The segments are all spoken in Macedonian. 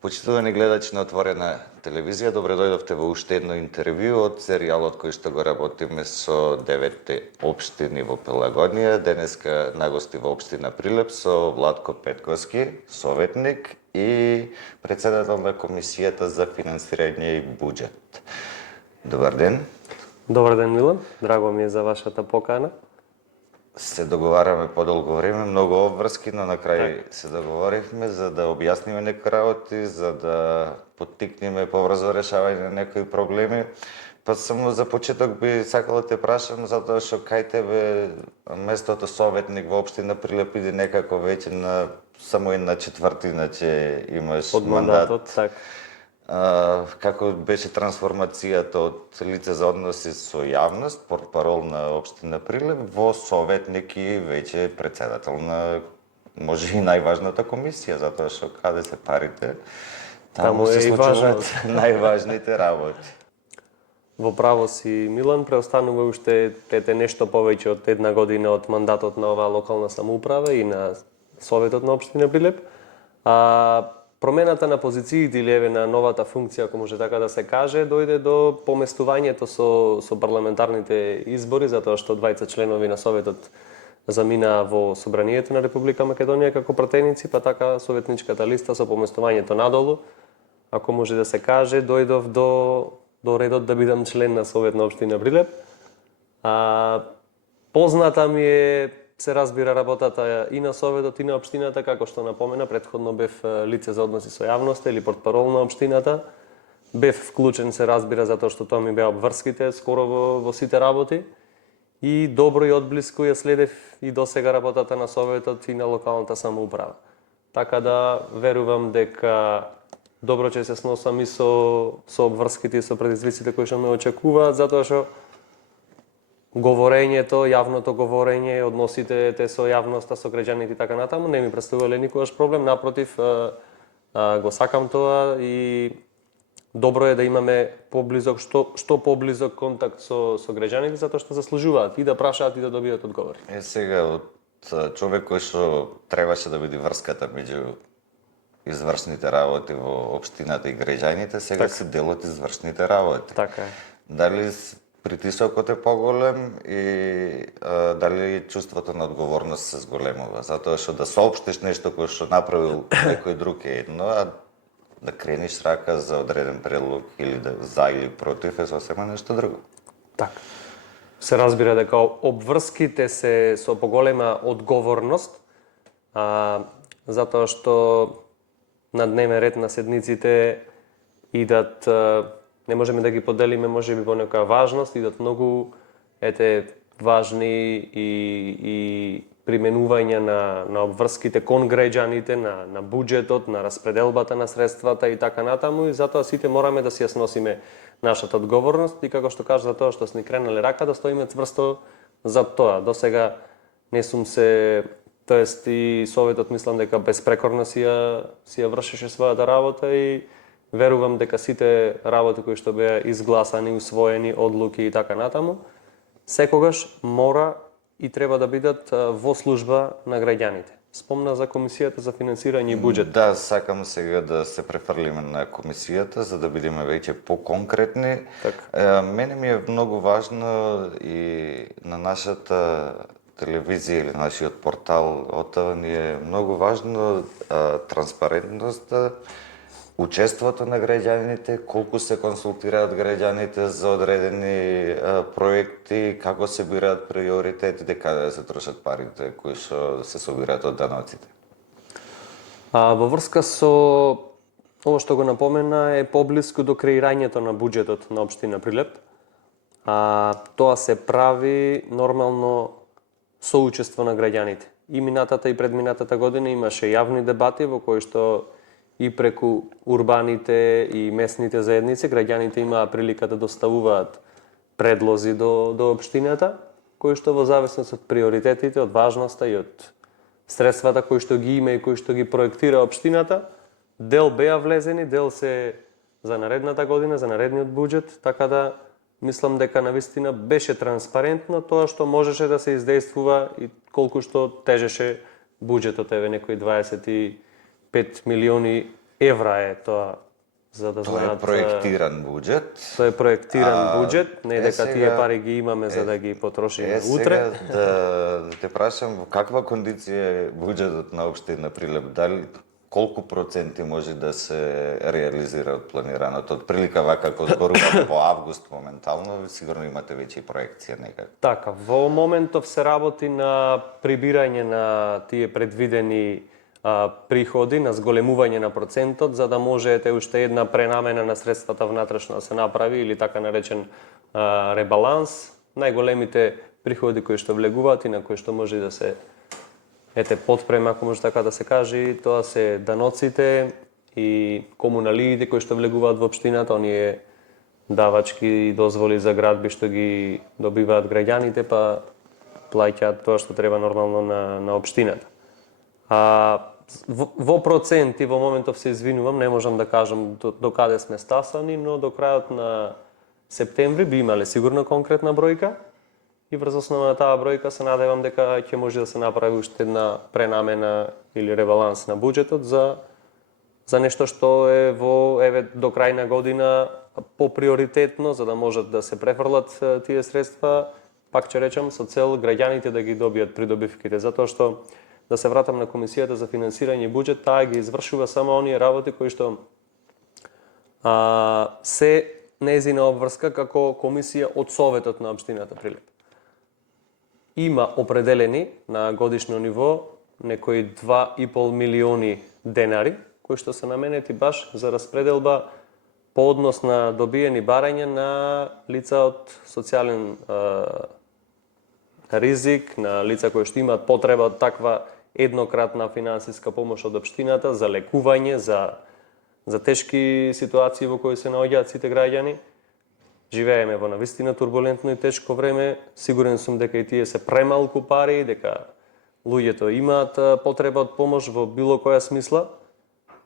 Почитувани гледачи на Отворена телевизија, добре дојдовте во уште едно интервју од серијалот кој што го работиме со 9 општини во Пелагонија. Денеска нагости во општина Прилеп со Владко Петковски, советник и председател на Комисијата за финансирање и буџет. Добар ден. Добар ден, Милан. Драго ми е за вашата покана. Се договараме подолго време, многу обврски, но на крај се договоривме за да објасниме некои работи, за да поттикнеме побрзо решавање на некои проблеми. Па само за почеток би сакал да те прашам, затоа што кај тебе местото советник во општина Прилеп иде некако веќе на само една четвртина че имаш од мандатот, така. Како беше трансформацијата од лице за односи со јавност, портпарол на општина Прилеп, во советник и веќе председател на може и најважната комисија, затоа што каде се парите, таму се случуваат најважните работи. Во право си, Милан, преостанува уште нешто повеќе од една година од мандатот на оваа локална самоуправа и на Советот на општина Прилеп. Промената на позициите или еве на новата функција, ако може така да се каже, дојде до поместувањето со парламентарните избори, затоа што двајца членови на Советот замина во Собранието на Република Македонија како пратеници, па така советничката листа со поместувањето надолу, ако може да се каже, дојдов до редот да бидам член на Совет на општина Прилеп. Позната ми е, се разбира, работата и на Советот и на општината, како што напомена, претходно бев лице за односи со јавноста или портпарол на општината. Бев вклучен, се разбира, затоа што тоа ми беа обврските скоро во сите работи. И добро и одблиску ја следев и досега работата на Советот и на локалната самоуправа. Така да верувам дека добро ќе се сносам и со обврските и со предизвиците кои што ме очекуваат, затоа што говорењето, јавното говорење, односите со јавноста, со граѓаните и така натаму не ми представувале никогаш проблем, напротив, го сакам тоа и добро е да имаме поблизок, што поблизок контакт со граѓаните, затоа што заслужуваат и да прашаат и да добијат одговори. Сега од човек кој што требаше да биде врската меѓу извршните работи во општината и граѓаните, сега се делот извршните работи. Така е. Дали притисокот е поголем и дали чувството на одговорност се зголемува? Затоа што да соопштиш нешто кое што направил некој друг е едно, а да крениш рака за одреден предлог или за или против е сосема нешто друго. Така. Се разбира дека обврските се со поголема одговорност, затоа што на дневен ред на седниците идат, не можеме да ги поделиме можеби по некоја важност, идат многу важни и применување на обврските кон граѓаните, на буџетот, на распределбата на средствата и така натаму, и затоа сите мораме да си ја сносиме нашата одговорност и како што кажа, за тоа што сме кренале рака, да стоиме цврсто за тоа. Досега не сум се, тоест и Советот мислам дека безпрекорно си ја вршеше својата работа и верувам дека сите работи кои што беа изгласани, усвоени, одлуки и така натаму, секогаш мора и треба да бидат во служба на граѓаните. Спомна за Комисијата за финансирање и буџет. Да, сакам сега да се префрлиме на Комисијата, за да бидеме веќе по-конкретни. Мене ми е многу важно и на нашата телевизија или нашиот портал ОТВ ни е многу важно транспарентноста, учеството на граѓаните, колку се консултираат граѓаните за одредени проекти, како се бираат приоритетите, каде да се трошат парите кои што се собираат од даноците. Во врска со ова што го напомена е поблиску до креирањето на буџетот на општина Прилеп. Тоа се прави нормално со учество на граѓаните. И минатата и предминатата година имаше јавни дебати во кои што и преку урбаните и местните заедници граѓаните имаа прилика да доставуваат предлози до општината, кои што во зависност од приоритетите, од важноста и од средствата кои што ги има и кои што ги проектира општината, дел беа влезени, дел се за наредната година, за наредниот буџет, така да мислам дека навистина беше транспарентно тоа што можеше да се издействува и колку што тежеше буџетот, еве некои 25 милиони евра е тоа, за да Тоа е знаат. проектиран буџет. Тоа е проектиран буџет, не дека сега, тие пари ги имаме за да ги потрошиме утре. Сега да те прашам, во каква кондиција е буџетот на општина Прилеп? Дали колку проценти може да се реализира од планираното? Од прилика вака, ако зборуваме во август моментално, сигурно имате веќе и проекција некако. Така, во моментов се работи на прибирање на тие предвидени приходи, на зголемување на процентот, за да може уште една пренамена на средствата внатрешно да се направи, или така наречен ребаланс. Најголемите приходи кои што влегуваат и на кои што може да се подпрема, ако може така да се каже, тоа се даноците и комуналиите кои што влегуваат во општината, оние давачки дозволи за градби што ги добиваат граѓаните, па плаќаат тоа што треба нормално на општината. Во проценти, во моментов се извинувам, не можам да кажам до каде сме стасани, но до крајот на септември би имале сигурно конкретна бројка и врз основа на таа бројка се надевам дека ќе може да се направи уште една пренамена или ребаланс на буџетот за нешто што е до крај на година поприоритетно, за да можат да се префрлат тие средства, пак ќе речам, со цел граѓаните да ги добијат придобивките, затоа што да се вратам на Комисијата за финансирање и буџет, таа ги извршува само оние работи кои што се нејзина обврска како комисија од Советот на општината Прилеп. Има определени на годишно ниво некои 2,5 милиони денари, кои што се наменети баш за распределба по однос на добиени барања на лица од социјален ризик, на лица кои што имаат потреба од таква еднократна финансиска помош од општината за лекување, за тешки ситуации во кои се наоѓаат сите граѓани. Живееме во навистина турбулентно и тешко време. Сигурен сум дека и тие се премалку пари, дека луѓето имаат потреба од помош во било која смисла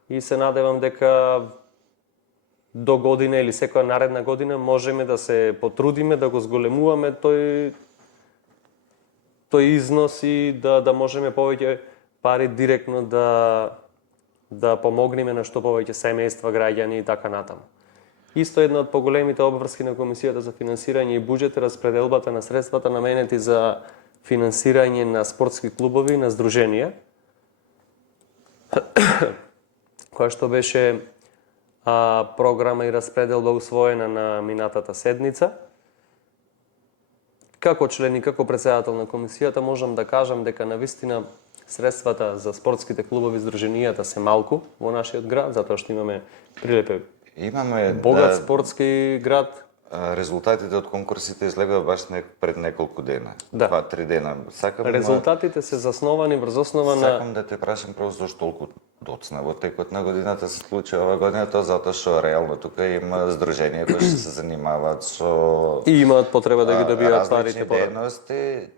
и се надевам дека до година или секоја наредна година можеме да се потрудиме да го зголемуваме тој износ и да можеме повеќе пари директно да помогнеме на што повеќе семејства, граѓани и така натаму. Исто една од поголемите обврски на Комисијата за финансирање и буџет е распределбата на средствата наменети за финансирање на спортски клубови и на здруженија, која што беше програма и распределба усвоена на минатата седница. Како член и како председател на комисијата можам да кажам дека навистина средствата за спортските клубови и здруженијата се малку во нашиот град, затоа што имаме Прилеп богат спортски град. Резултатите од конкурсите излегува баш пред неколку дена. Да. 2-3 дена. Резултатите се засновани врз основа на... Сакам да те прашам просто зашто толку доцна во текот на годината се случи ова година, тоа затоа што реално тука има здруженија кои што се занимаваат со и имаат потреба да ги добијат парите по дейности.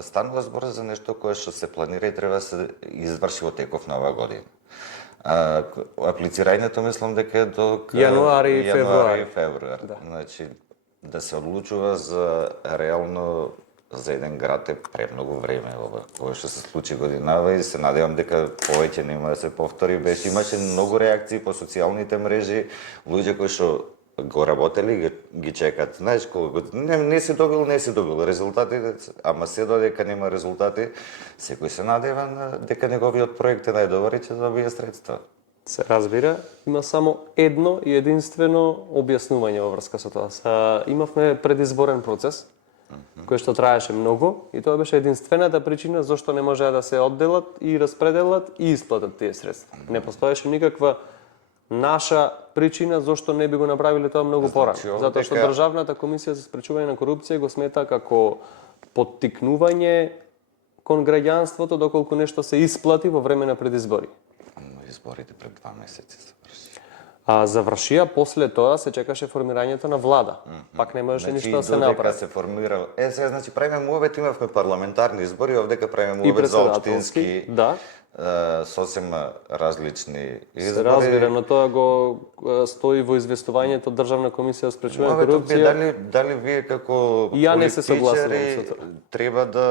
Станува збор за нешто кое што се планира и треба да се изврши во теков на оваа година. Аплицирањето мислам дека е до јануари и февруар. Да. Значи да се одлучува за реално за еден град е премногу време ова што се случи годинава и се надевам дека повеќе нема да се повтори. Имаше многу реакции по социјалните мрежи, луѓе кои што го работели ги чекат. Знаеш кога не си добил резултатите, ама се додека нема резултати, секој се надева дека неговиот проект е најдобар и ќе добие средства. Се разбира, има само едно и единствено објаснување во врска со тоа. Имавме предизборен процес кој што траеше многу и тоа беше единствената причина зашто не можеа да се одделат и распределат и исплатат тие средства. Не постоеше никаква наша причина зашто не би го направиле тоа многу порано. Затоа што Државната комисија за спречување на корупција го смета како поттикнување кон граѓанството доколку нешто се исплати во време на предизбори. Изборите пред 2 месеци се врши. А завршија, после тоа се чекаше формирањето на влада. Пак не можеше ништо да се направи. Додека се формирал. Сега, значи, правиме муавет, имавме парламентарни избори, овдека правиме И муавет за председателски, општински, да. сосем различни избори. Се разбира, но тоа го стои во известувањето Државна комисија за спречување на корупција. Дали вие како И ја не се согласувам политичари со тоа. треба да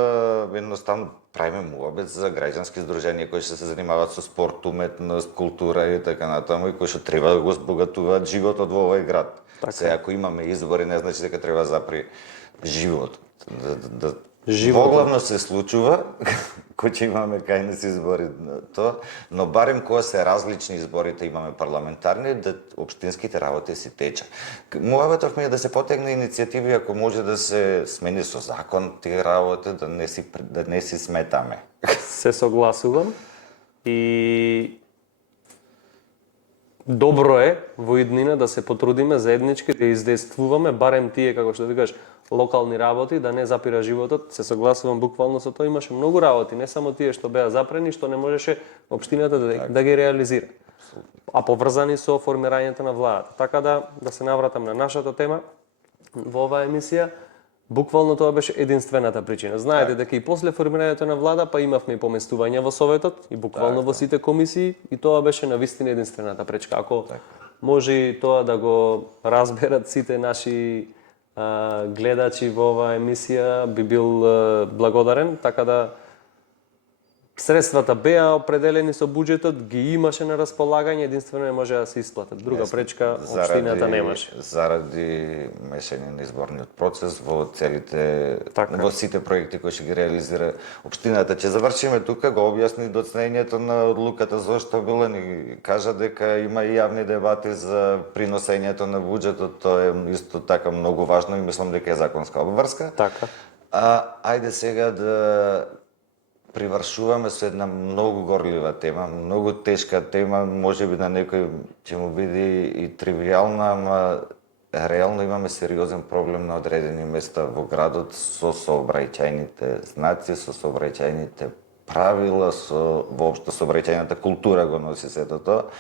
едноставно правиме муабет за граѓански здруженија кои што се занимаваат со спорт, уметност, култура и така натаму и кои што треба да го збогатуваат животот во овој град. Сега ако имаме избори не значи дека треба запри животот. Воглавно се случува кој ќе имаме кај нас избори тоа, но барем кога се различни изборите имаме парламентарни, да општинските работи си тече. Муаветов ми е да се потегне иницијативи ако може да се смени со закон тие работи, да не си сметаме. Се согласувам и добро е во иднина да се потрудиме заеднички да издействуваме барем тие како што ти кажеш локални работи, да не запира животот. Се согласувам буквално со тоа, имаше многу работи, не само тие што беа запрени, што не можеше општината да ги реализира. А поврзани со формирањето на владата. Така да се навратам на нашата тема во оваа емисија, буквално тоа беше единствената причина. Знаете дека и после формирањето на влада па имавме и поместувања во советот и буквално во сите комисии и тоа беше навистина единствената пречка. Ако може тоа да го разберат сите наши гледачи во оваа емисија, би бил благодарен, така да средствата беа определени со буџетот, ги имаше на располагање, единствено не може да се исплатат. Друга пречка општината немаше. Заради мешање на изборниот процес во целите во сите проекти кои ќе ги реализира општината. Ќе завршиме тука, го објасни доцнењето на одлуката зошто било, ни кажа дека има и јавни дебати за приносењето на буџетот, тоа е исто така многу важно и мислам дека е законска обврска. Така. Ајде сега да привршуваме со една многу горлива тема, многу тешка тема, можеби на некој ќе му биде и тривијална, ама реално имаме сериозен проблем на одредени места во градот со сообраќајните знаци, со сообраќајните правила, со воопшто сообраќајната култура го носи сето тоа.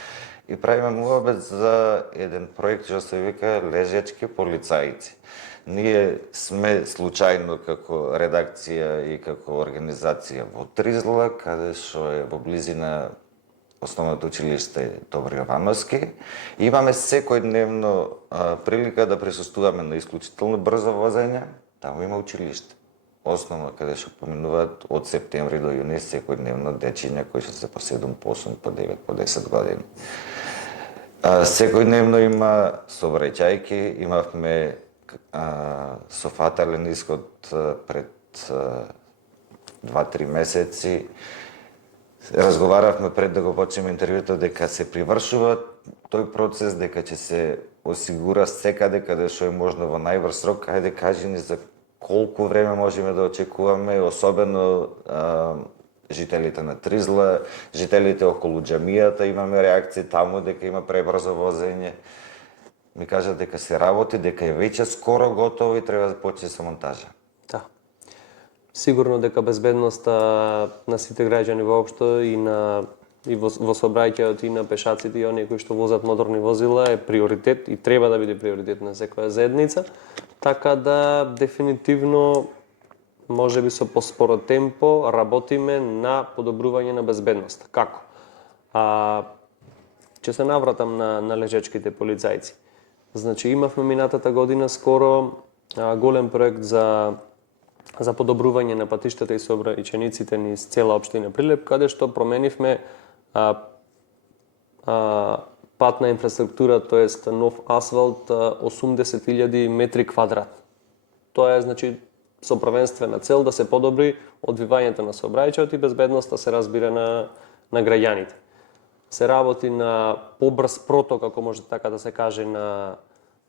И правиме муабет за еден проект што се вика Лежачки полицајци. Ние сме случајно како редакција и како организација во Тризла, каде што е во близина Основното училиште Добри Јовановски. Имаме секојдневно прилика да присуствуваме на исклучително брзо возење. Таму има училиште. Основно каде што поминуваат од септември до јуни секојдневно дечиња кои што се по 7, по 8, по 9, по 10 години. Секојдневно има сообраќајки, имавме со фатален исход пред 2-3 месеци. Разговаравме пред да го почнеме интервјуто дека се привршува тој процес, дека ќе се осигура секаде каде што е можно во најбрз срок. Ајде кажи ни за колку време можеме да очекуваме, особено жителите на Тризла, жителите околу џамијата, имаме реакции таму дека има пребрзо возење. Ми кажат дека се работи, дека е веќе скоро готово и треба да почне со монтажа. Да. Сигурно дека безбедноста на сите граѓани воопшто и во сообраќајот и на пешаците и оние кои што возат моторни возила е приоритет и треба да биде приоритет на секоја заедница. Така да дефинитивно можеби со поспоро темпо работиме на подобрување на безбедноста. Како? Ќе се навратам на лежачките полицајци. Значи имавме минатата година скоро голем проект за подобрување на патиштата и сообраќајниците низ цела општина Прилеп, каде што променивме патна инфраструктура, тоест нов асфалт 80.000 метри квадрат. Тоа е значи со првенствена цел да се подобри одвивањето на сообраќајот и безбедноста се разбира на граѓаните. Се работи на побрз проток, ако може така да се каже, на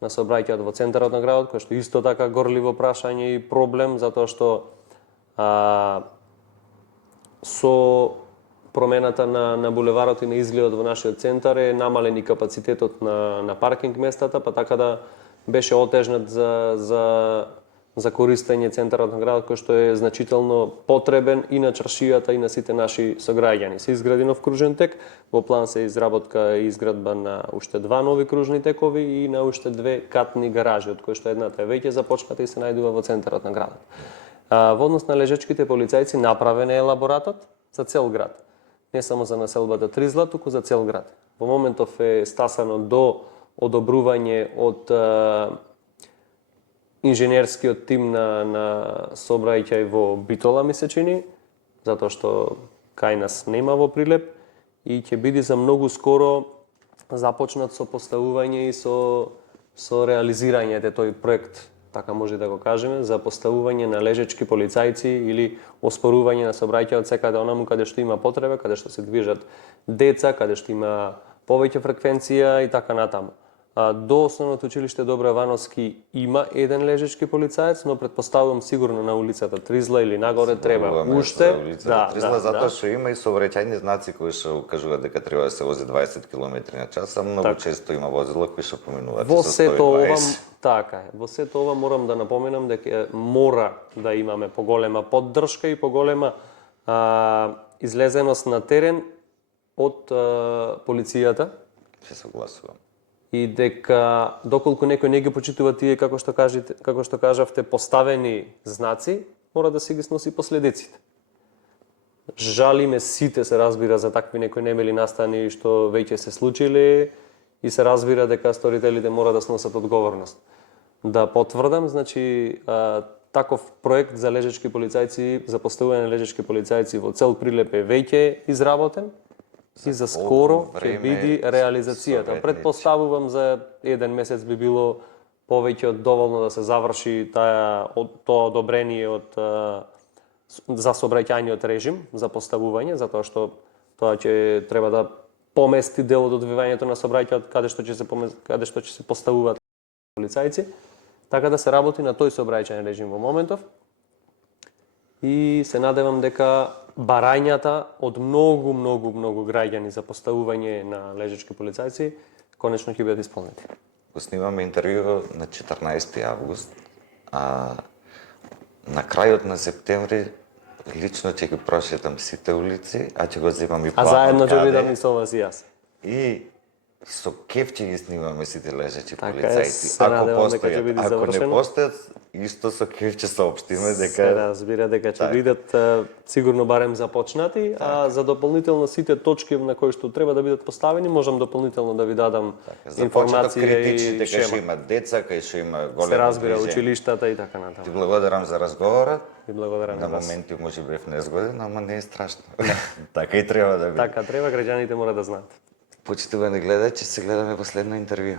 сообраќајот во центарот на градот, кој што исто така горливо прашање и проблем, затоа што со промената на булеварот и на изгледот во нашиот центар е намален и капацитетот на паркинг местата, па така да беше отежнат за за користење центарот на градот кој што е значително потребен и на чаршијата и на сите наши сограѓани. Се изгради нов кружен тек, во план се изработка и изградба на уште 2 нови кружни текови и на уште 2 катни гаражи, од кои што едната е веќе започната и се најдува во центарот на градот. Во однос на лежачките полицајци направен е елаборатот за цел град. Не само за населбата Тризла, туку за цел град. Во моментов е стасано до одобрување од инженерскиот тим на сообраќај во Битола, ми се чини, затоа што кај нас нема во Прилеп и ќе биде за многу скоро започнат со поставување и со реализирање тој проект, така може да го кажеме, за поставување на лежачки полицајци или оспорување на сообраќајот секаде онаму каде што има потреба, каде што се движат деца, каде што има повеќе фреквенција и така натаму. До основното училиште Добро Евановски има еден лежачки полицаец, но предпоставувам сигурно на улицата Тризла или нагоре треба уште. Тризла затоа што има и сообраќајни знаци кои што кажуваат дека треба да се вози 20 км/ч, а многу често има возила кои што поминуваат со 120. Во сето ова, така е. Во сето ова морам да напоменам дека мора да имаме поголема поддршка и поголема излезеност на терен од полицијата. Се согласувам. И дека доколку некој не ги почитува тие како што кажавте поставени знаци, мора да си ги сноси последиците. Жалиме сите, се разбира, за такви некои немили настани што веќе се случиле и се разбира дека сторителите мора да сносат одговорност. Да потврдам, значи таков проект за лежачки полицајци, за поставување на лежачки полицајци во цел Прилеп е веќе изработен. И за скоро ќе биде реализацијата. Предпоставувам за 1 месец би било повеќе од доволно да се заврши тоа одобрение за сообраќајниот режим за поставување, затоа што тоа ќе треба да помести дел од одвивањето на сообраќајот каде што ќе се поставуваат полицајци, така да се работи на тој сообраќајен режим во моментов. И се надевам дека барањата од многу граѓани за поставување на лежачки полицајци конечно ќе бидат исполнети. Го снимаме интервју на 14 август, а на крајот на септември лично ќе ги прошетам сите улици, а ќе го земам и планот. А заедно ќе бидам и со вас и јас. И со кеф ќе ги снимаме сите лежачи така полицајци. Ако постојат, ако не постојат, исто со кеф ќе соопштиме дека се разбира дека ќе бидат сигурно барем започнати, а за дополнително сите точки на кои што треба да бидат поставени, можам дополнително да ви дадам информација и шема. Кај што има деца, кај што има големо се разбира училиштата и така натаму. Ти благодарам за разговорот. И благодарам на вас. моменти може бев незгоден, ама не е страшно. Така и треба да биде. Така треба, граѓаните мора да знаат. Почитувани гледачи, се гледаме последно интервју.